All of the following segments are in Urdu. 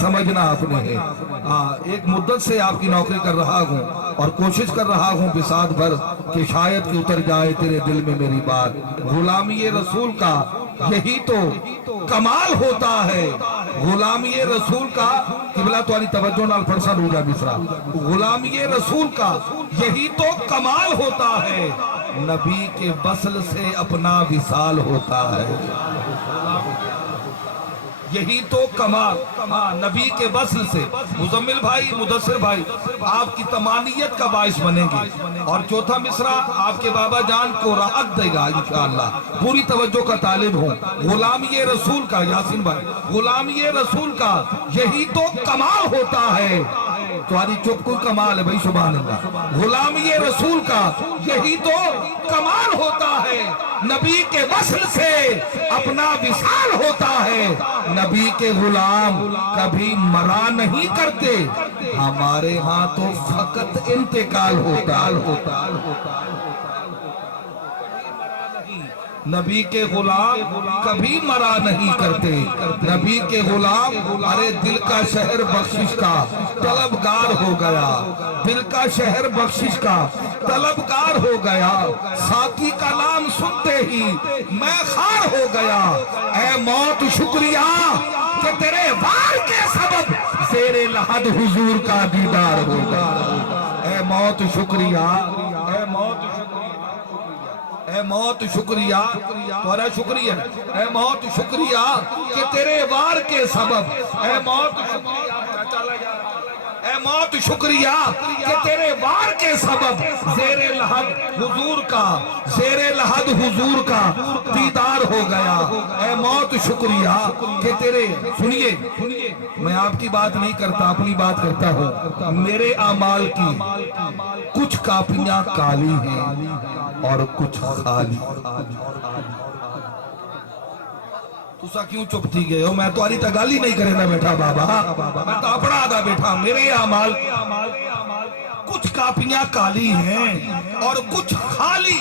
سمجھنا اپنے ہے۔ ایک مدت سے آپ کی نوکری کر رہا ہوں اور کوشش کر رہا ہوں بساط بھر کہ شاید کہ اتر جائے تیرے دل میں میری بات۔ غلامی رسول کا یہی تو کمال ہوتا ہے، غلامی رسول کا قبلہ توالی توجہ نال فرسا روجا بسرا، غلامی رسول کا یہی تو کمال ہوتا ہے، نبی کے وصل سے اپنا وصال ہوتا ہے، یہی تو کمال نبی کے وصل سے۔ مزمل بھائی، مدثر بھائی، آپ کی تمانیت کا باعث بنیں گے، اور چوتھا مصرع آپ کے بابا جان کو راحت دے گا انشاءاللہ۔ پوری توجہ کا طالب ہوں۔ غلامی رسول کا، یاسین بھائی، غلامی رسول کا یہی تو کمال ہوتا ہے، تمہاری چپ کوئی کمال ہے بھائی، سبحان اللہ۔ غلامی رسول کا یہی تو کمال ہوتا ہے، نبی کے وصل سے اپنا وصال ہوتا ہے، نبی کے غلام کبھی مرا نہیں کرتے، ہمارے ہاں تو فقط انتقال ہوتا ہے۔ نبی کے غلام کبھی مرا نہیں کرتے، نبی کے غلام ارے دل کا شہر بخشش کا طلبگار ہو گیا، دل کا شہر بخشش کا طلبگار ہو گیا، ساقی کا نام سنتے ہی میں خار ہو گیا، اے موت شکریہ کہ تیرے وار کے سبب زیر لحد حضور کا دیدار ہو گیا، اے موت شکریہ، اے موت شکریہ، اے موت شکریہ، تمہارا شکریہ، اے موت شکریہ کہ تیرے وار کے سبب، اے موت شکریہ، اے موت شکریہ کہ تیرے وار کے سبب زیر لحد حضور کا، زیر لحد حضور کا دیدار ہو گیا، اے موت شکریہ کہ تیرے، سنیے میں آپ کی بات نہیں کرتا، اپنی بات کرتا ہوں، میرے اعمال کی کچھ کاپیاں کالی ہیں اور کچھ خالی۔ تسا کیوں چپتی گئے ہو؟ میں تو آری تگالی نہیں کرے نہ بیٹھا بابا، میں تو اپنا آدھا بیٹھا، میرے اعمال کچھ کاپیاں کالی ہیں اور کچھ خالی،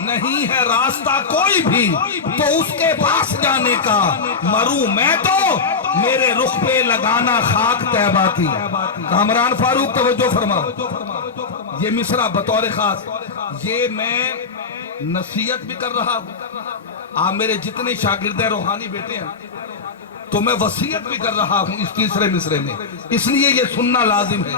نہیں ہے راستہ کوئی بھی تو اس کے پاس جانے کا، مروں میں تو میرے رخ پہ لگانا خاک طیبہ کی۔ کامران فاروق توجہ فرماؤ، یہ مصرع بطور خاص یہ میں نصیحت بھی کر رہا ہوں، آپ میرے جتنے شاگرد روحانی بیٹے ہیں تو میں وصیت بھی کر رہا ہوں اس تیسرے مصرعے میں، اس لیے یہ سننا لازم ہے۔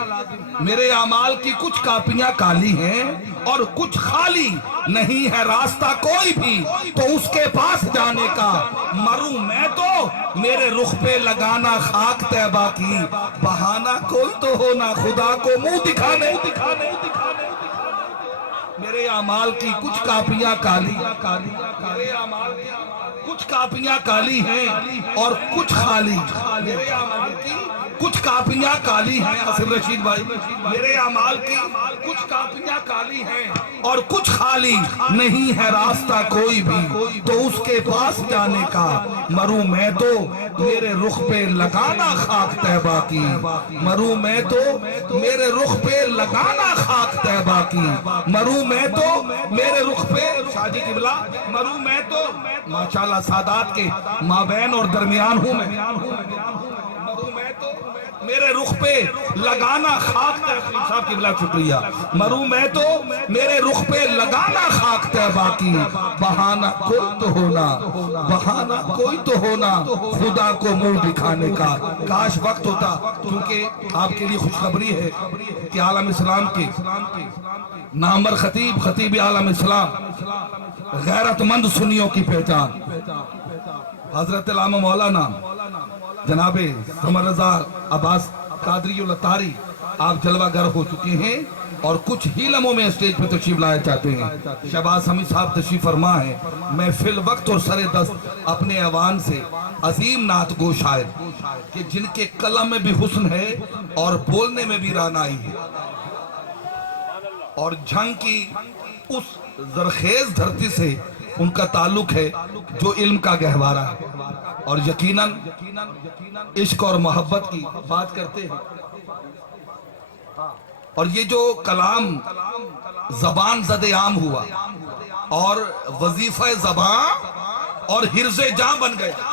میرے اعمال کی کچھ کاپیاں کالی ہیں اور کچھ خالی، نہیں ہے راستہ کوئی بھی تو اس کے پاس جانے کا، مروں میں تو میرے رخ پہ لگانا خاک طیبہ کی، بہانہ کوئی تو ہونا خدا کو منہ دکھانے۔ میرے اعمال کی کچھ کاپیاں کالی، میرے اعمال کی کچھ کاپیاں کالی ہیں اور کچھ خالی، میرے اعمال کی کچھ کاپیاں کالی ہیں، آصف رشید بھائی، میرے اعمال کی کچھ کاپیاں کالی ہیں اور کچھ خالی، نہیں ہے راستہ کوئی بھی تو اس کے پاس جانے کا، مروں میں تو میرے رخ پہ لگانا خاک طیبہ کی، مروں میں تو میرے رخ پہ لگانا خاک طیبہ کی، مروں میں تو میرے رخ پہ، شاہجی قبلہ، مروں میں تو ماشاءاللہ سادات کے مابین اور درمیان ہوں میں، مروں میں تو میرے رخ پہ لگانا خاک طیبہ، صاحب قبلہ شکریہ، مروں میں تو میرے رخ پہ لگانا خاک طیبہ کی، بہانہ کوئی تو ہونا، بہانہ کوئی تو ہونا خدا کو منہ دکھانے کا۔ کاش وقت ہوتا، کیونکہ آپ کے لیے خوشخبری ہے کہ عالم اسلام کے نامور خطیب، خطیب عالم اسلام، غیرت مند سنیوں کی پہچان حضرت علامہ مولانا جناب ثمر رضا عباس قادری الاتاری آپ جلوہ گر ہو چکے ہیں اور کچھ ہی لمحوں میں اسٹیج پہ تشریف لائے چاہتے ہیں۔ شہباز حمید صاحب تشریف فرما ہے، میں فی الوقت اور سر دست اپنے ایوان سے عظیم نعت گو شاعر کہ جن کے قلم میں بھی حسن ہے اور بولنے میں بھی رانائی ہے اور جھنگ کی اس زرخیز دھرتی سے ان کا تعلق ہے جو علم کا گہوارہ ہے اور یقیناً عشق اور محبت کی بات کرتے ہیں، اور یہ جو کلام زبان زد عام ہوا اور وظیفہ زبان اور حرز جاں بن گیا،